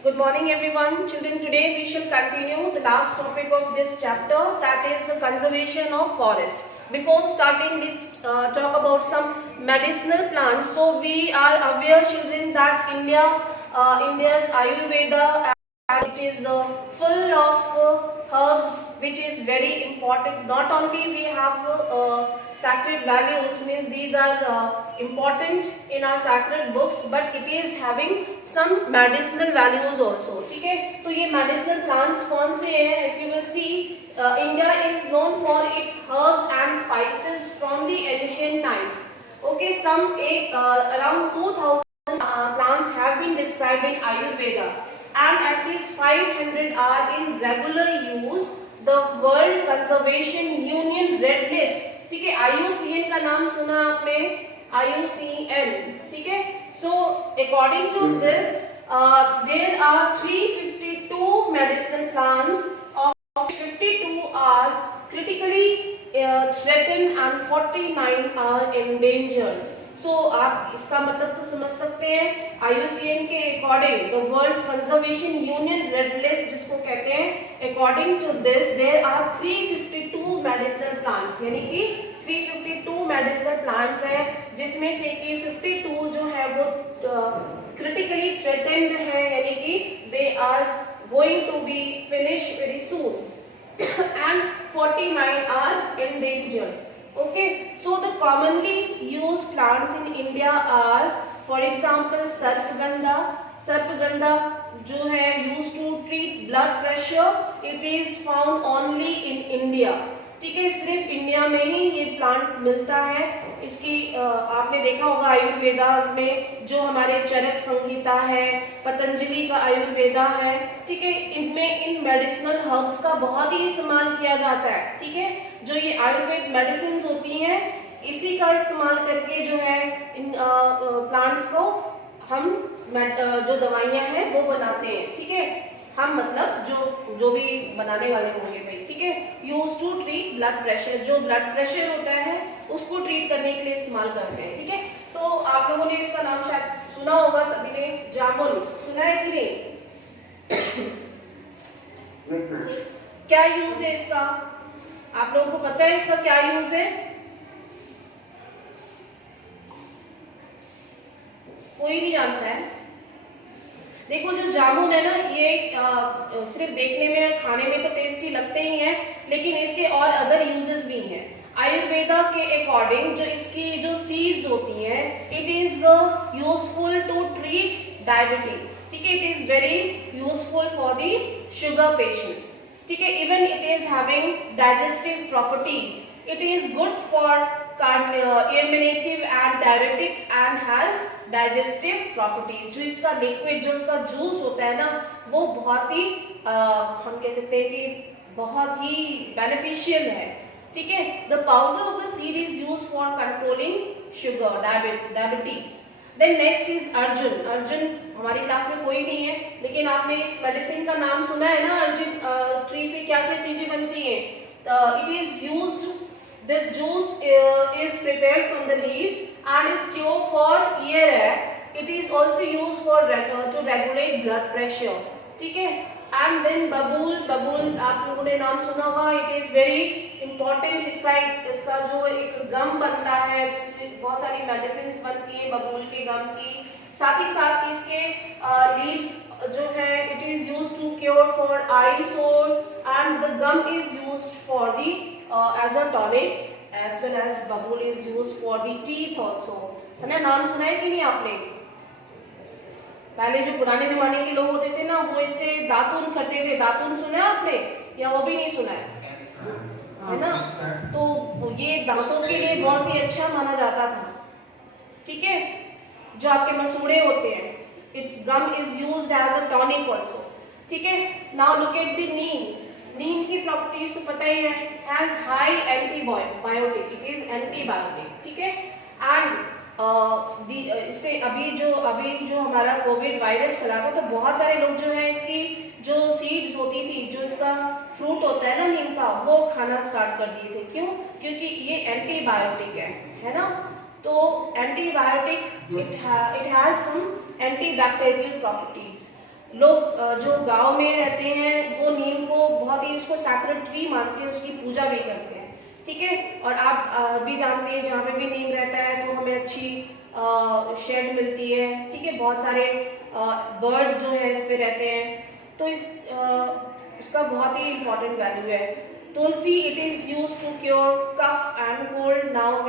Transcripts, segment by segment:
Good morning everyone. Children, today we shall continue the last topic of this chapter, that is the conservation of forest. Before starting, let's talk about some medicinal plants. So we are aware, children, that India's Ayurveda, it is full of herbs, which is very important. Not only we have sacred values, means these are important in our sacred books, but it is having some medicinal values also. ठीक है, तो ये medicinal plants कौन से हैं? If you will see, India is known for its herbs and spices from the ancient times. Okay, around 2000 plants have been described in Ayurveda, and at least 500 are in regular use. The World Conservation Union Red List, ठीक है, IUCN का नाम सुना आपने? IUCN, ठीक है. So according to this, there are 352 medicinal plants, of 52 are critically threatened and 49 are endangered. So आप इसका मतलब तो समझ सकते हैं, IUCN के according, the world conservation union red list जिसको कहते हैं, according to this there are 352 medicinal plants, यानी कि 352 मेडिसिनल प्लांट्स है, जिसमें से कि 52 जो है वो क्रिटिकली थ्रेटेंड है, यानी कि they are going to be finish very soon and 49 are endangered. Okay, so the commonly used plants in India are, for example, sarpagandha. Sarpagandha जो है used to treat blood pressure. It is found only in India. ठीक है, सिर्फ India में ही ये plant मिलता है. इसकी आपने देखा होगा आयुर्वेदास में, जो हमारे चरक संहिता है, पतंजलि का आयुर्वेदा है, ठीक है, इनमें इन मेडिसिनल हर्ब्स का बहुत ही इस्तेमाल किया जाता है. ठीक है, जो ये आयुर्वेद मेडिसिन होती हैं, इसी का इस्तेमाल करके जो है इन प्लांट्स को हम जो दवाइयाँ हैं वो बनाते हैं. ठीक है, हम मतलब जो भी बनाने वाले होंगे भाई, ठीक है. Use to treat blood pressure, जो ब्लड प्रेशर होता है उसको ट्रीट करने के लिए इस्तेमाल करते हैं. ठीक है, तो आप लोगों ने इसका नाम शायद सुना होगा, सभी ने जामुन सुना है कि नहीं? क्या यूज है इसका? आप लोगों को पता है इसका क्या यूज है? कोई नहीं जानता है? देखो, जो जामुन है ना, ये सिर्फ देखने में खाने में तो टेस्टी लगते ही हैं, लेकिन इसके और अदर यूजेस भी हैं. आयुर्वेदा के अकॉर्डिंग जो इसकी जो सीड्स होती हैं, it is useful to treat diabetes. ठीक है, it is very useful for the sugar patients. ठीक है, even it is having digestive properties. It is good for eliminative and diuretic and has digestive properties. जो इसका liquid, जो इसका juice होता है ना, वो बहुत ही हम कह सकते हैं कि बहुत ही बेनिफिशियल है. ठीक है, the powder of the seed is use for controlling sugar diabetes. Then next is Arjun. Arjun हमारी क्लास में कोई नहीं है, लेकिन आपने इस मेडिसिन का नाम सुना है ना. अर्जुन ट्री से क्या क्या चीजें बनती हैं? It is used, this juice is prepared from the leaves and is cure for earache. It is also used for to regulate blood pressure. ठीक है, and then बबूल आप लोगों ने नाम सुना होगा. it is very important. इसका जो एक गम बनता है, जिससे बहुत सारी मेडिसिन बनती है बबूल के गम की. साथ ही साथ इसके लीव्स जो है, it is used to cure for eye sore, and the gum is used for the as a tonic, as well as babul is used for the teeth also. है ना, नाम सुना है कि नहीं आपने? पहले जो पुराने जमाने के लोग होते थे ना, वो इससे दातुन करते थे. दातुन सुना है आपने, या वो भी नहीं सुना है ना? तो ये दांतों के लिए बहुत ही अच्छा माना जाता था. ठीक है, जो आपके मसूड़े होते हैं, it's gum is used as a tonic also. ठीक है, now look at the neem. Neem की प्रॉपर्टीज तो पता ही है, has high antibiotic, it is antibiotic. ठीक है, एंड इससे अभी जो हमारा कोविड वायरस चला था, तो बहुत सारे लोग जो है इसकी जो सीड्स होती थी, जो इसका फ्रूट होता है ना नीम का, वो खाना स्टार्ट कर दिए थे. क्यों? क्योंकि ये एंटीबायोटिक है ना. तो antibiotic, it has some antibacterial properties. लोग जो गांव में रहते हैं वो नीम को बहुत ही उसको सैक्रेड ट्री मानते हैं, उसकी पूजा भी करते हैं। ठीक है, और आप भी जानते हैं जहाँ पे भी नीम रहता है तो हमें अच्छी शेड मिलती है। ठीक है, बहुत सारे बर्ड्स जो है इस पे रहते हैं, तो इसका बहुत ही इम्पोर्टेंट वैल्यू है। Tulsi, it is use to cure cough and cold. Now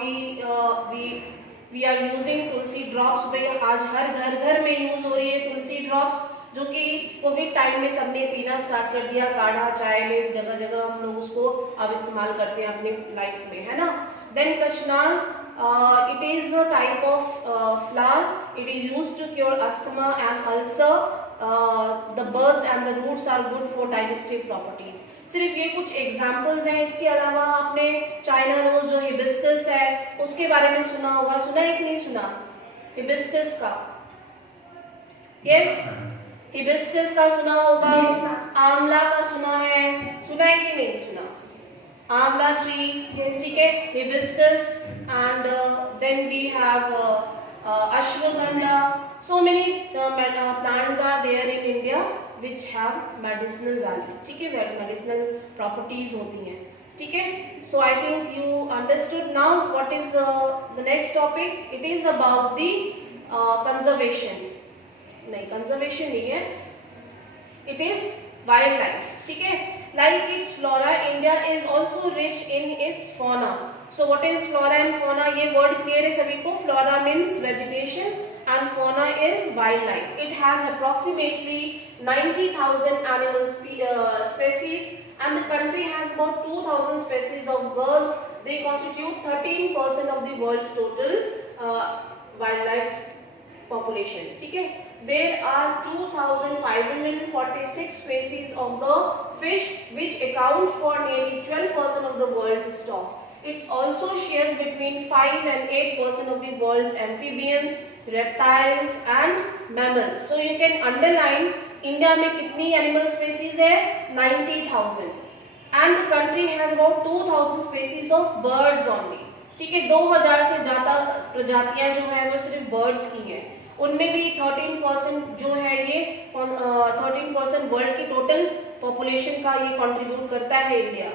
we are using tulsi drops. भाई आज हर घर में यूज हो रही है तुलसी ड्रॉप्स, जो कि कोविड टाइम में सबने पीना स्टार्ट कर दिया, काढ़ा चाय में, इस जगह जगह हम लोग उसको अब इस्तेमाल करते हैं अपनी लाइफ में, है ना। देन कचनार, it is a type of flower. It is used to cure asthma and ulcer. The buds and the roots are good for digestive properties. सिर्फ ये कुछ एग्जाम्पल्स हैं, इसके अलावा आपने चाइना रोज जो हिबिस्कस है उसके बारे में सुना होगा, सुना है कि नहीं सुना हिबिस्कस का? यस, हिबिस्कस का सुना होगा, आंवला का सुना है कि नहीं सुना? आंवला ट्री, ठीक है, hibiscus, and then we have ashwagandha. So many plants are there in India which have medicinal value. ठीक है, medicinal properties होती हैं। ठीक है, so I think you understood now what is the next topic. It is about the conservation. नहीं, conservation नहीं है, it is wildlife. ठीक है, like its flora, India is also rich in its fauna. So what is flora and fauna? ये word clear है सभी को? Flora means vegetation and fauna is wildlife. It has approximately 90,000 animal species, and the country has about 2,000 species of birds. They constitute 13% of the world's total wildlife population. ठीक है, there are 2,546 species of the fish which account for nearly 12% of the world's stock. It also shares between 5 and 8% of the world's amphibians, reptiles and mammals. So you can underline India में कितनी animal species है? 90,000, and the country has about 2,000 species of birds only. ठीक है, 2,000 से ज़्यादा प्रजातियां जो है वो सिर्फ birds की हैं। उनमें भी 13% जो है ये 13% वर्ल्ड की टोटल पॉपुलेशन का ये कंट्रीब्यूट करता है India.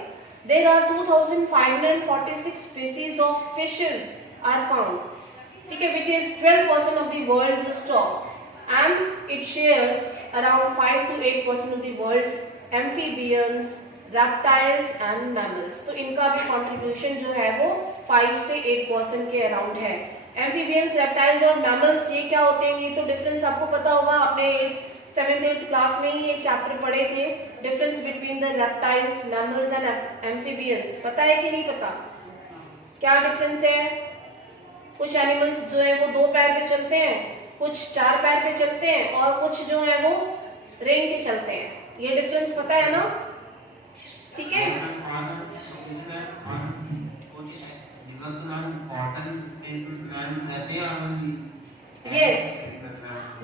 There are 2,546 species of fishes are found, ठीक है, which is 12% of the world's stock, and it shares around 5 to 8% of the world's amphibians, reptiles and mammals. तो इनका भी contribution जो है वो 5 से 8% के अराउंड है। Amphibians, reptiles और mammals ये क्या होते हैं? ये तो डिफरेंस आपको पता होगा, आपने 7th-8th क्लास में ही एक चैप्टर पढ़े थे, difference between the reptiles, mammals and amphibians. पता है कि नहीं पता? क्या डिफरेंस है? कुछ एनिमल्स जो है वो 2 पैर पे चलते हैं, कुछ 4 पैर पे चलते हैं, और कुछ जो है वो रेंग के चलते हैं। ये डिफरेंस पता है ना? ठीक है,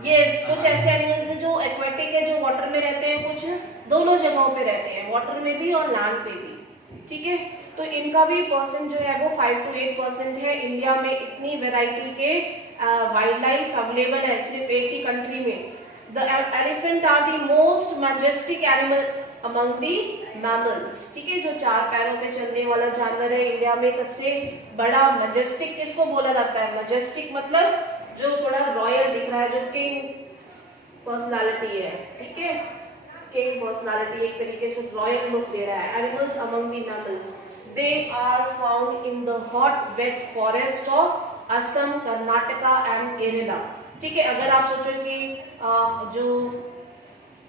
यस, कुछ ऐसे एनिमल्स हैं जो एक्वेटिक है, जो वाटर में रहते हैं, कुछ दोनों जगहों पे रहते हैं, वाटर में भी और लैंड पे भी। ठीक है, तो इनका भी परसेंट जो है वो 5 to 8% है। इंडिया में इतनी वैरायटी के वाइल्ड लाइफ अवेलेबल है सिर्फ एक ही कंट्री में। The elephant are the most majestic animal among the mammals. ठीक है, जो 4 पैरों पे चलने वाला जानवर है, इंडिया में सबसे बड़ा मैजेस्टिक किसको बोला जाता है? मैजेस्टिक मतलब जो थोड़ा रॉयल दिख रहा है, जो किंग पर्सनालिटी है। ठीक है, किंग पर्सनालिटी, एक तरीके से रॉयल लुक दे रहा है। Animals among the mammals, they are found in the hot wet forest of Assam, Karnataka and Kerala. ठीक है, अगर आप सोचो कि जो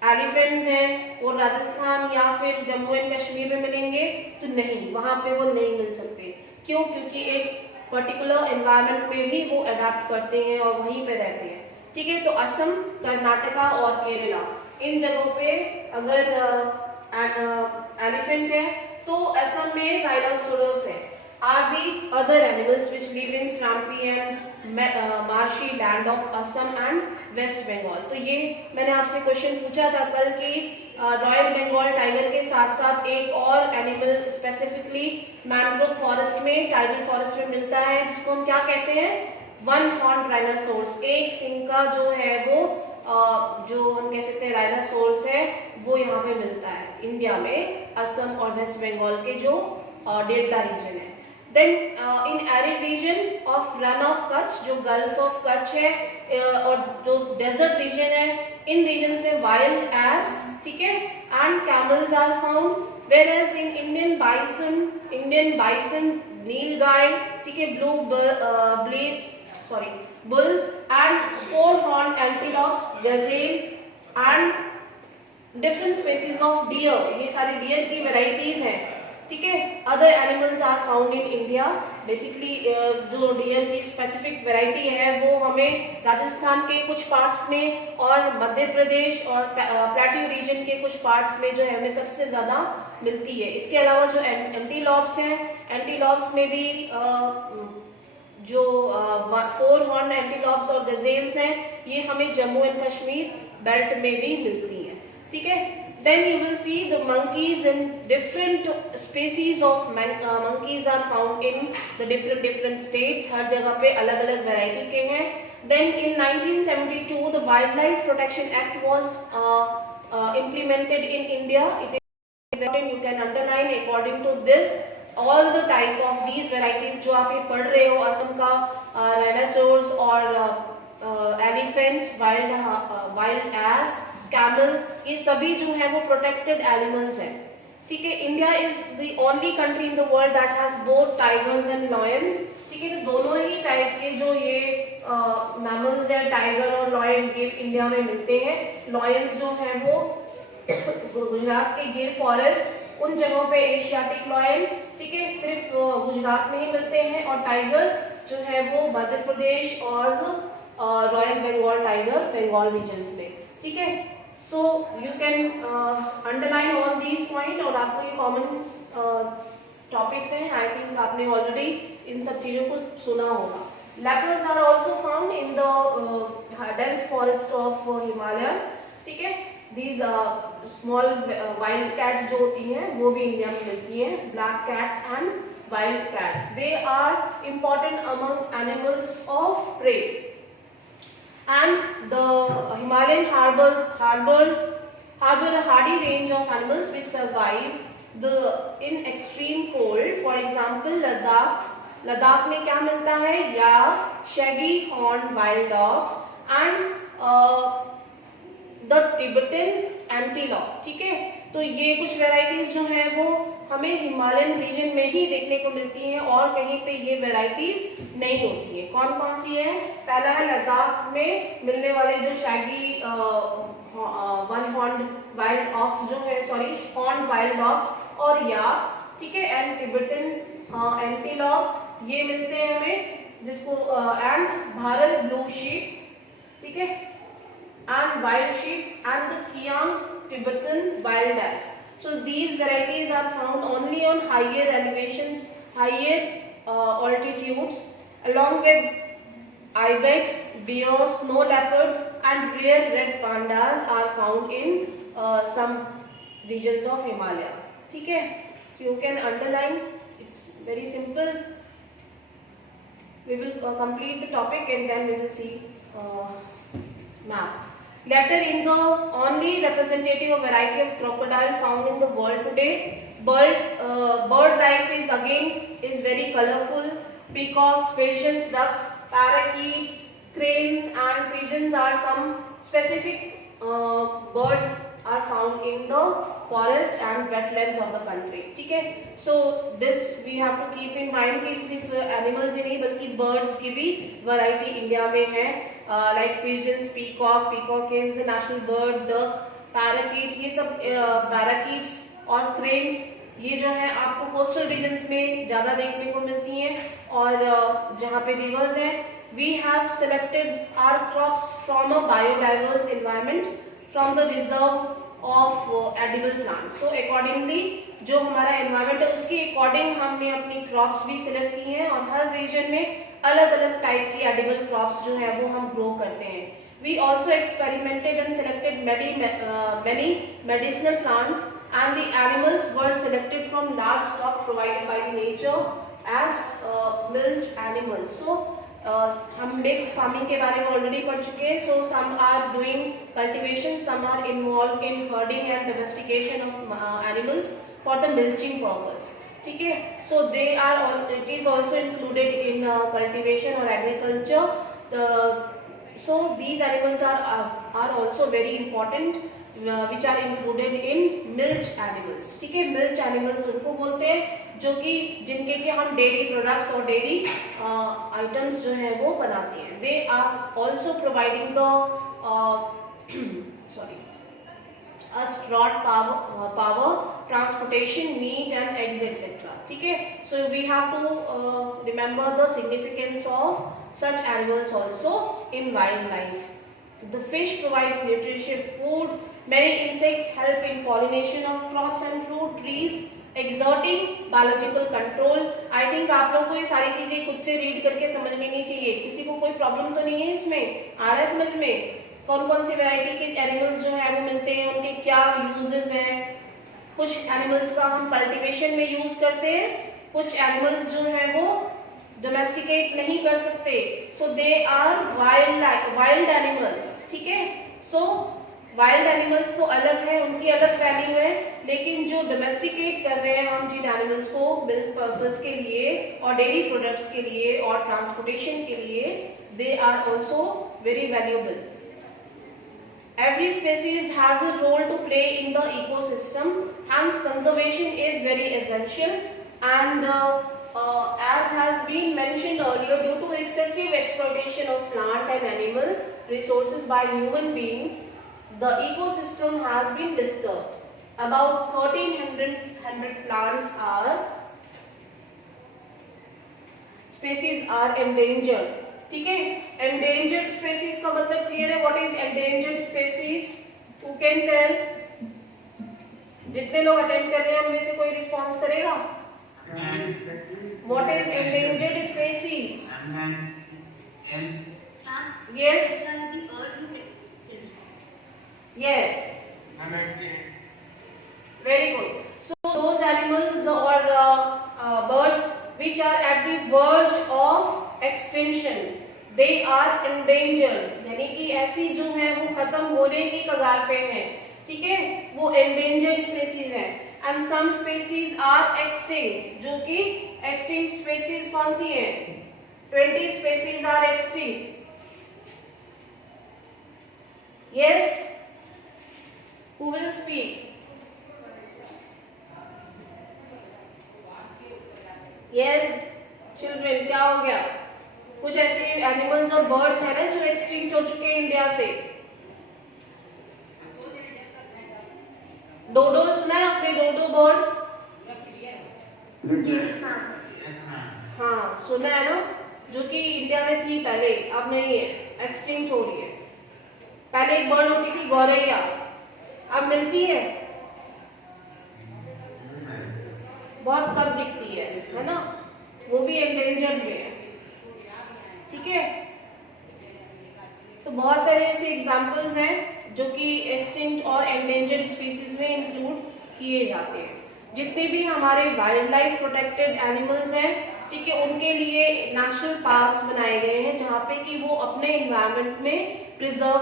एलिफेंट्स हैं वो राजस्थान या फिर जम्मू एंड कश्मीर में मिलेंगे, तो नहीं, वहां पे वो नहीं मिल सकते। क्यों? क्योंकि एक पर्टिकुलर एनवायरनमेंट में भी वो अडेप्ट करते हैं और वहीं पे रहते हैं। ठीक है, तो असम, कर्नाटका और केरला, इन जगहों पे अगर एलिफेंट है तो असम में राइनोसोरस है। Are the other animals which live in swampy and marshy land of Assam and West Bengal. तो ये मैंने आपसे क्वेश्चन पूछा था कल कि रॉयल बंगाल टाइगर के साथ साथ एक और एनिमल स्पेसिफिकली मैंग्रोव फॉरेस्ट में, टाइडल फॉरेस्ट में मिलता है, जिसको हम क्या कहते हैं? One horn rhinoceros. एक सिंग का जो है वो जो हम कह सकते हैं राइनासोर्स है वो यहाँ पे मिलता है इंडिया में, असम और वेस्ट बंगाल के जो डेल्टा रीजन है। Then in arid region of Rann of Kutch, जो गल्फ ऑफ कच्छ है और जो डेजर्ट रीजन है, इन रीजन्स में वाइल्ड एस, ठीक है, and camels are found, whereas in Indian bison, nilgai, ठीक है, bull and four horn antelopes, gazelle and different species of deer, ये सारी डियर की वेराइटीज हैं, ठीक है। Other animals are found in India. Basically जो डियर की स्पेसिफिक वेराइटी है वो हमें राजस्थान के कुछ पार्ट्स में और मध्य प्रदेश और प्लेट्यू रीजन के कुछ पार्ट्स में जो है हमें सबसे ज़्यादा मिलती है। इसके अलावा जो एंटीलॉप्स हैं, एंटीलॉप्स में भी जो फोर हॉर्न एंटीलॉप्स और गजेल्स हैं ये हमें जम्मू एंड कश्मीर बेल्ट में भी मिलती हैं, ठीक है। Then you will see the monkeys in different species of monkeys are found in the different states. हर जगह पे अलग अलग वैरायटी के हैं। Then in 1972 the Wildlife Protection Act was implemented in India. It is important, you can underline according to this all the type of these varieties जो आप ये पढ़ रहे हो, असम का rhinoceros और elephant, wild ass, कैमल, ये सभी जो है वो प्रोटेक्टेड एनिमल्स हैं, ठीक है। India is the only country in the world that has both tigers and lions, ठीक है। तो दोनों ही टाइप के जो ये मैमल्स है, टाइगर और लॉयन, ये इंडिया में मिलते हैं। लॉयंस जो है वो गुजरात के गिर फॉरेस्ट उन जगहों पे एशियाटिक लॉयन, ठीक है, सिर्फ गुजरात में ही मिलते हैं, और टाइगर जो है वो मध्य प्रदेश और royal Bengal tiger Bengal regions में, ठीक है। So you can underline all these point, और आपको ये common topics हैं, I think आपने already इन सब चीजों को सुना होगा। Leopards are also found in the dense forest of Himalayas, ठीक है। These small wild cats जो होती हैं वो भी इंडिया में मिलती हैं, black cats and wild cats. They are important among animals of prey. And the Himalayan harbors harbor a hardy range of animals which survive in extreme cold. For example, Ladakh में क्या मिलता है? Yak, shaggy horned wild dogs and the Tibetan antelope, ठीक है। तो ये कुछ varieties जो हैं वो हमें हिमालयन रीजन में ही देखने को मिलती हैं और कहीं पे ये वेराइटीज नहीं होती है। कौन कौन सी है? पहला है लद्दाख में मिलने वाले जो shaggy one horned wild ox जो है, हॉर्न्ड वाइल्ड ऑक्स और याक, ठीक है, एंड टिबेटन एंटीलॉप्स ये मिलते हैं हमें, जिसको एंड भारत ब्लू शीप, ठीक है, and wild sheep and the kiang Tibetan wild ass. So these varieties are found only on higher elevations, higher altitudes, along with ibex, deer, snow leopard, and rare red pandas are found in some regions of Himalaya. ठीक है? You can underline. It's very simple. We will complete the topic and then we will see map. Later, in the only representative variety of crocodile found in the world today, bird life is very colorful. Peacocks, pigeons, ducks, parakeets, cranes, and pigeons are some specific birds are found in the forest and wetlands of the country. ठीक है? So this we have to keep in mind कि सिर्फ animals ही नहीं बल्कि birds की भी variety India में है, like pigeons, peacock is the national bird, duck, parakeets, ये सब parakeets और cranes ये जो है आपको coastal regions में ज़्यादा देखने को मिलती हैं, और जहाँ पे rivers हैं, we have selected our crops from a biodiverse environment from the reserve of edible plants. So accordingly जो हमारा environment है उसके according हमने अपनी crops भी select की हैं, और हर region में अलग अलग टाइप की एडिबल क्रॉप्स जो है वो हम ग्रो करते हैं। We also experimented and selected many medicinal plants and the animals were selected from large stock provided by nature as milch animals. So हम मिक्स फार्मिंग के बारे में ऑलरेडी पढ़ चुके हैं. So some are doing cultivation, some are involve in herding and domestication of animals for the milching purpose. ठीक है. So they are it is also included in cultivation और agriculture. So these animals are also very important which are included in milch animals. ठीक है. Milch animals उनको बोलते हैं जो कि जिनके के हम डेयरी प्रोडक्ट्स और डेयरी आइटम्स जो है वो बनाते हैं. They are also providing the sorry stored power, transportation, meat and eggs etc. ठीक है. So we have to remember the significance of such animals also in wildlife. The fish provides nutritious food. Many insects help in pollination of crops and fruit trees, exerting biological control. I think आप लोगों को ये सारी चीजें खुद से read करके समझ लेनी चाहिए. किसी को कोई प्रॉब्लम तो नहीं है इसमें? आ रहा है समझ में? कौन कौन सी वैरायटी के एनिमल्स जो है वो मिलते हैं, उनके क्या यूजेस हैं. कुछ एनिमल्स का हम कल्टीवेशन में यूज करते हैं, कुछ एनिमल्स जो है वो डोमेस्टिकेट नहीं कर सकते. सो दे आर वाइल्ड एनिमल्स. ठीक है. सो वाइल्ड एनिमल्स तो अलग है, उनकी अलग वैल्यू है, लेकिन जो डोमेस्टिकेट कर रहे हैं हम जिन एनिमल्स को मिल्क पर्पस के लिए और डेयरी प्रोडक्ट्स के लिए और ट्रांसपोर्टेशन के लिए, they are also very valuable. Every species has a role to play in the ecosystem, hence conservation is very essential. And as has been mentioned earlier, due to excessive exploitation of plant and animal resources by human beings, the ecosystem has been disturbed. About 1300 plants are species are endangered. ठीक है. Endangered species का मतलब clear है. What is endangered species? Who can tell? जितने लोग attend कर रहे हैं उनमें से कोई रिस्पांस करेगा? What is endangered species? Yes yes, very good. So those animals or birds which are at the verge of extinction, they are endangered. यानी कि ऐसी जो है वो खत्म होने की कगार पे है. ठीक है. वो endangered species है. And some species are extinct. जो कि extinct species कौन सी है? 20 species are extinct. Yes. Who will speak? Yes, children, क्या हो गया? कुछ ऐसे एनिमल्स और बर्ड्स हैं ना जो एक्सटिंक्ट हो चुके हैं इंडिया से. डोडो सुना है आपने? डोडो बर्ड? हाँ सुना है ना, जो कि इंडिया में थी पहले, अब नहीं है, एक्सटिंक्ट हो रही है. पहले एक बर्ड होती थी गौरैया, अब मिलती है? बहुत कम दिखती है ना. वो भी एंडेंजर्ड है. ठीक है. तो बहुत सारे ऐसे एग्जांपल्स हैं जो कि एक्सटिंक्ट और एंडेंजर्ड स्पीसीज में इंक्लूड किए जाते हैं. जितने भी हमारे वाइल्ड लाइफ प्रोटेक्टेड एनिमल्स हैं, ठीक है, उनके लिए नेशनल पार्क्स बनाए गए हैं जहाँ पे कि वो अपने एनवायरनमेंट में प्रिजर्व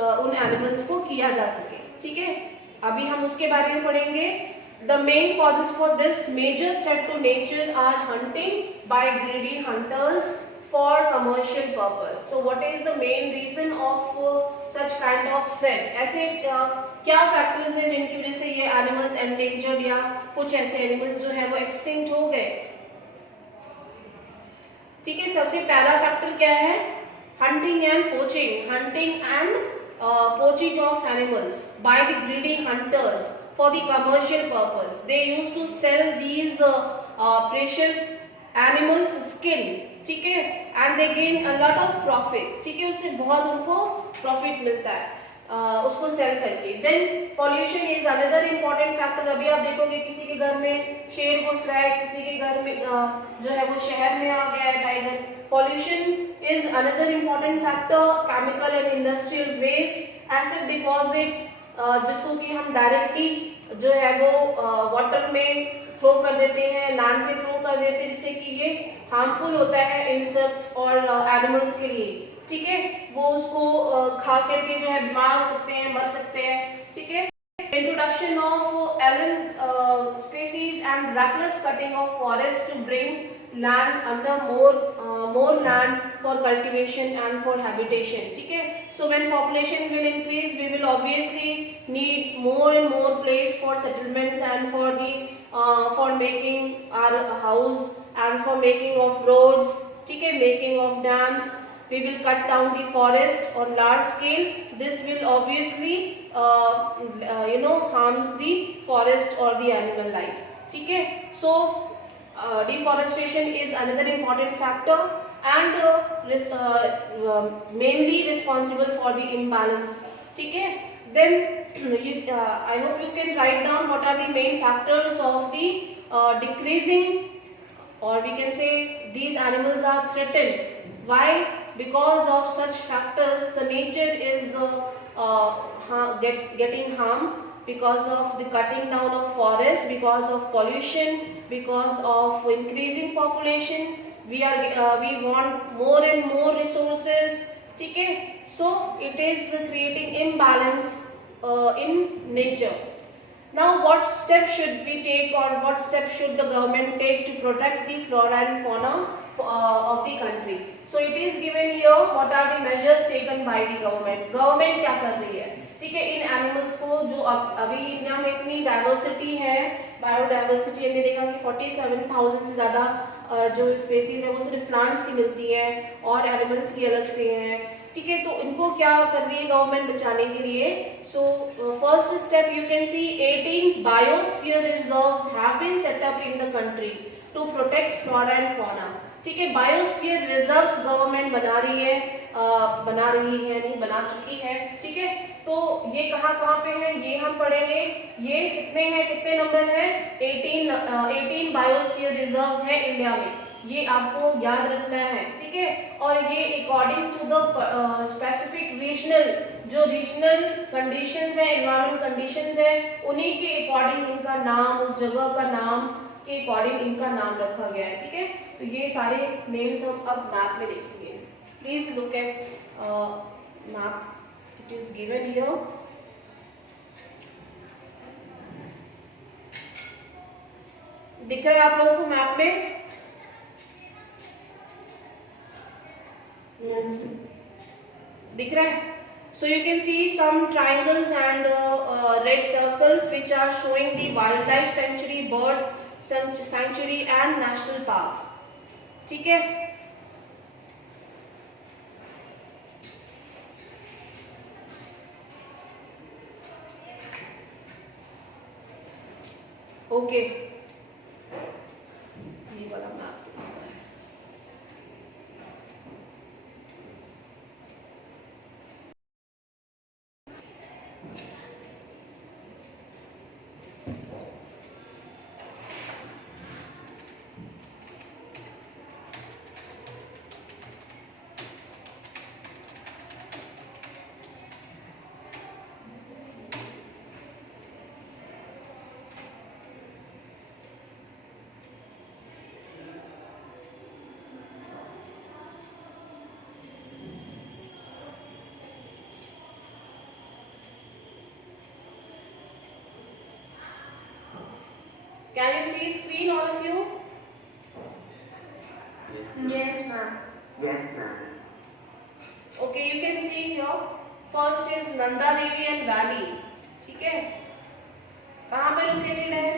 उन एनिमल्स को किया जा सके. ठीक है. अभी हम उसके बारे में पढ़ेंगे. The main causes for this major threat to nature are hunting by greedy hunters for commercial purpose. So what is the main reason of such kind of threat? ऐसे क्या फैक्टर्स हैं जिनकी वजह से ये एनिमल्स एंडेंजर्ड या कुछ ऐसे एनिमल्स जो है वो एक्सटिंक्ट हो गए? ठीक है. सबसे पहला फैक्टर क्या है? Hunting and poaching. Hunting and poaching of animals by the greedy hunters for the commercial purpose. They used to sell these precious animals skin. ठीक है. And they gain a lot of profit. ठीक है. उससे बहुत उनको profit मिलता है उसको सेल करके. Then pollution is another important factor. अभी आप देखोगे किसी के घर में शेर घुस रहा है, किसी के घर में जो है वो शहर में आ गया है tiger. Pollution is another important factor. Chemical and industrial waste, acid deposits जिसको कि हम डायरेक्टली जो है वो वाटर में थ्रो कर देते हैं, लैंड पे थ्रो कर देते हैं, जिससे कि ये हार्मफुल होता है इंसेक्ट्स और एनिमल्स के लिए, ठीक है। वो उसको खा करके जो है बीमार हो सकते हैं, मर सकते हैं, ठीक है। Introduction of alien species and reckless cutting of forests to bring land under more land for cultivation and for habitation, ठीक है। So when population will increase, we will obviously need more and more place for settlements and for the for making our house and for making of roads, ठीक है, making of dams. We will cut down the forest on large scale. This will obviously harms the forest or the animal life, ठीक है। So deforestation is another important factor and mainly responsible for the imbalance, ठीक है। Then I hope you can write down what are the main factors of the decreasing, or we can say these animals are threatened. Why? Because of such factors the nature is getting harmed, because of the cutting down of forests, because of pollution, because of increasing population. We want more and more resources, ठीक है। So it is creating imbalance in nature. Now what steps should we take, or what steps should the government take to protect the flora and fauna of the country? So it is given here what are the measures taken by the government. Government क्या कर रही है, ठीक है। इन animals को जो अभी India में इतनी डाइवर्सिटी है, बायोडाइवर्सिटी हमने देखा कि 47,000 से ज़्यादा जो स्पेसीज है वो सिर्फ प्लांट्स की मिलती है और एनिमल्स की अलग से हैं, ठीक है। तो इनको क्या कर रही है गवर्नमेंट बचाने के लिए? So first step you can see 18 biosphere reserves have been set up in the country to protect flora and fauna, ठीक है। बायोस्फीयर रिजर्व्स गवर्नमेंट बना रही है नहीं बना चुकी है, ठीक है। तो ये कहाँ पे है ये हम पढ़ेंगे। ये कितने नंबर है? 18 बायोस्फीयर रिजर्व है इंडिया में, ये आपको याद रखना है, ठीक है। और ये according to the specific regional conditions है, एनवायरमेंट कंडीशंस है, उन्हीं के अकॉर्डिंग इनका नाम, उस जगह का नाम के अकॉर्डिंग इनका नाम रखा गया है, ठीक है। तो ये सारे नेम्स हम अब मैप में देखेंगे। Please look at map, it is given here. दिख रहा है आप लोगों को मैप में? दिख रहा है? So you can see some triangles and red circles which are showing the wildlife sanctuary, bird sanctuary and national parks, ठीक है। ओके, ये वाला map Can you see screen, all of you? Yes, ma'am. Yes, ma'am. Okay, you can see here. First is Nanda Devi and Valley, ठीक है। कहाँ पे located है?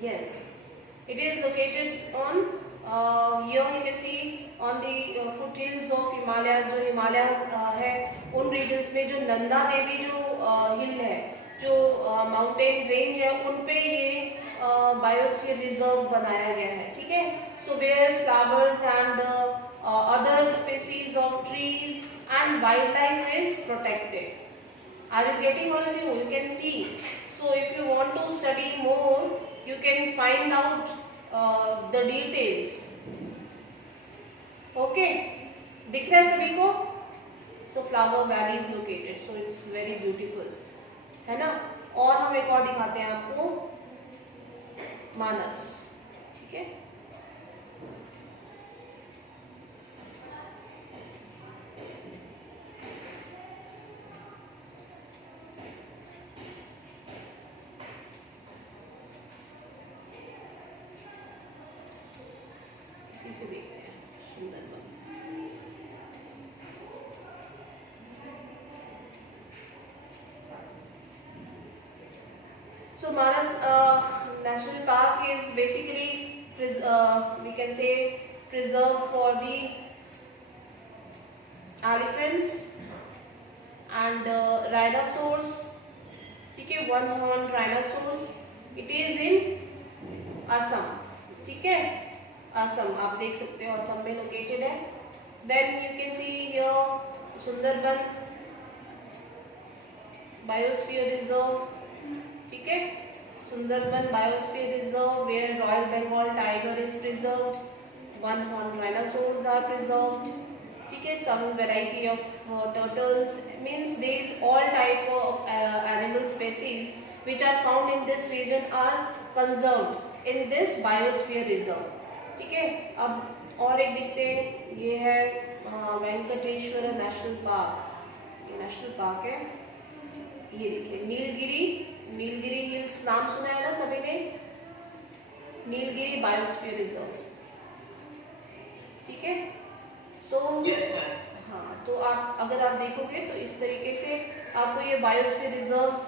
Yes, it is located on here you can see on the foothills of Himalayas। जो हिमालयाज है उन regions में जो नंदा देवी जो हिल है, जो माउंटेन रेंज है, उन पे ये बायोस्फीयर रिजर्व बनाया गया है, ठीक है। So where flowers and other species of trees and wild life is protected. Are you getting, all of you? You can see. So if you want to study more, you can find out the details. Okay, दिख रहा है सभी को? So flower valley is located, so it's very beautiful, है ना। और हम एक और दिखाते हैं आपको, मानस, ठीक है। इसी से देखते हैं Sundarban. So Manas National Park is basically we can say preserved for the elephants and rhinoceros, ठीक है, one horn rhinoceros. It is in Assam, ठीक है, असम आप देख सकते हो, असम में लोकेटेड है। Then you can see here Sundarban biosphere reserve, ठीक है, Sundarban biosphere reserve where royal Bengal tiger is preserved, one horn rhinoceros are preserved, ठीक है, some variety of turtles, means there is all type of animal species which are found in this region are conserved in this biosphere reserve, ठीक है। अब और एक देखते हैं, ये है वेंकटेश्वर नेशनल पार्क, ये नेशनल पार्क है। ये देखिए नीलगिरी हिल्स, नाम सुना है ना सभी ने, नीलगिरी बायोस्फीयर रिजर्व, ठीक है। सो हाँ, तो आप अगर आप देखोगे तो इस तरीके से आपको ये बायोस्फीयर रिजर्व्स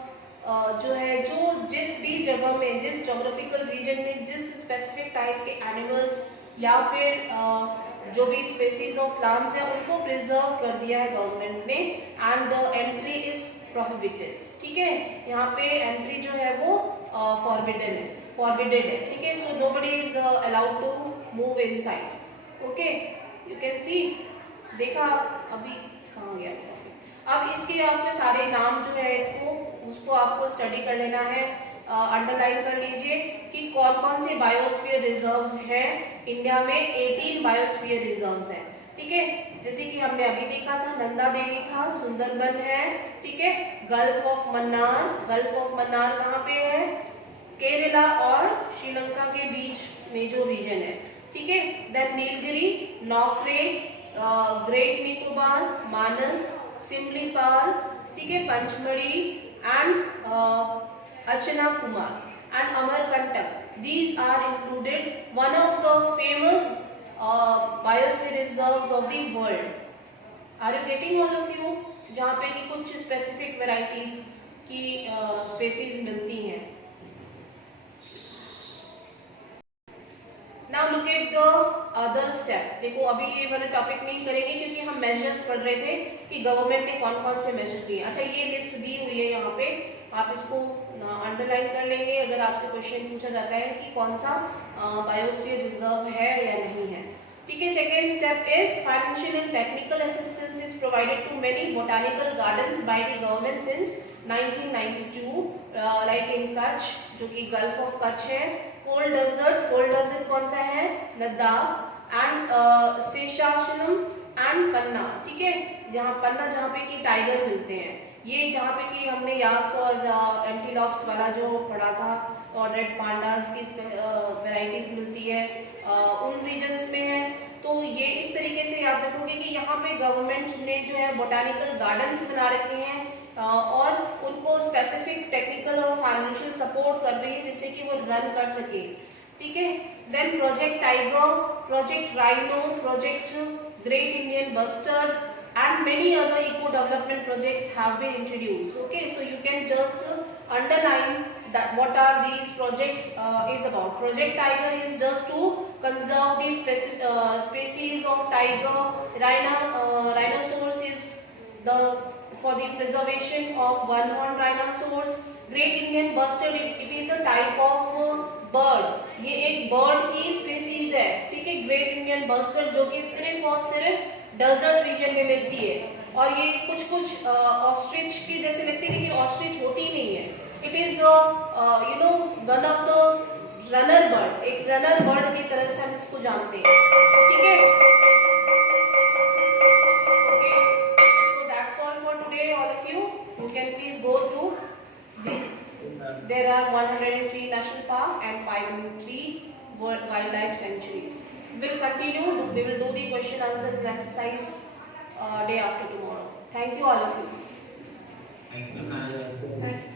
जो है, जो जिस भी जगह में, जिस जोग्राफिकल रीजन में जिस स्पेसिफिक टाइप के एनिमल्स या फिर जो भी स्पेसीज ऑफ प्लांट्स हैं उनको प्रिजर्व कर दिया है गवर्नमेंट ने, एंड एंट्री इज प्रोहिबिटेड, ठीक है। यहाँ पे एंट्री जो है वो फॉरबिडेड है, ठीक है। So nobody is allowed to move inside, okay. You can see, देखा अभी कहाँ गया। अब इसके आपके सारे नाम जो है उसको आपको स्टडी कर लेना है, अंडरलाइन कर लीजिए कि कौन कौन से बायोस्फीयर रिजर्व्स हैं इंडिया में। 18 बायोस्फीयर रिजर्व्स हैं, ठीक है। जैसे कि हमने अभी देखा था, नंदा देवी था, सुंदरबन है, ठीक है, गल्फ ऑफ मन्नार कहाँ पे है, केरला और श्रीलंका के बीच में जो रीजन है, ठीक है। देन नीलगिरी, नौक्रेक, ग्रेट निकोबार, मानस, सिमलीपाल, ठीक है, Pachmarhi and Achana Kumar and Amarkantak. These are included one of the famous biosphere reserves of the world. Are you getting all of you? जहाँ पे कि कुछ specific varieties की species मिलती हैं। Now look at the other step. देखो अभी ये वाला टॉपिक नहीं करेंगे क्योंकि हम मेजर्स पढ़ रहे थे कि गवर्नमेंट ने कौन कौन से मेजर्स दिए। अच्छा, ये लिस्ट दी हुई है यहाँ पे, आप इसको अंडरलाइन कर लेंगे अगर आपसे क्वेश्चन पूछा जाता है कि कौन सा बायोस्फीयर रिजर्व है या नहीं है, ठीक है। Second step is financial and technical assistance is provided to many botanical gardens by the government since 1992, like in Kutch, जो कि गल्फ ऑफ कच्छ है, कोल्ड डेजर्ट कौन सा है, लद्दाख, एंड शेषाचलम एंड पन्ना, ठीक है, जहाँ पे कि टाइगर मिलते हैं। ये जहाँ पे कि हमने याक्स और एंटीलॉप्स वाला जो पढ़ा था और रेड पांडास की वैरायटीज मिलती है उन रीजन्स में है। तो ये इस तरीके से याद रखोगे कि यहाँ पे गवर्नमेंट ने जो है बोटानिकल गार्डन्स बना रखे हैं और उनको स्पेसिफिक टेक्निकल और फाइनेंशियल सपोर्ट कर रही है जिससे कि वो रन कर सके, ठीक है। Then project tiger, project rhino, project great Indian bustard and many other eco development projects have been introduced, okay. So you can just underline that what are these projects is about. Project Tiger is just to conserve the species of tiger, rhinoceros is for the preservation of one horned rhinoceros. Great Indian bustard, it is a type of bird, ये एक bird की species है, ठीक है, Great Indian bustard, जो कि सिर्फ और सिर्फ डेजर्ट रीजन में मिलती है। और ये कुछ ऑस्ट्रिच की जैसे लगती है, लेकिन ऑस्ट्रिच होती नहीं है। It is one of the runner bird, एक रनर बर्ड की तरह से हम इसको जानते हैं, ठीक है, okay. So that There are 103 national park and 503 wildlife sanctuaries. We will continue. We will do the question answer exercise day after tomorrow. Thank you all of you. Thank you. Thank you.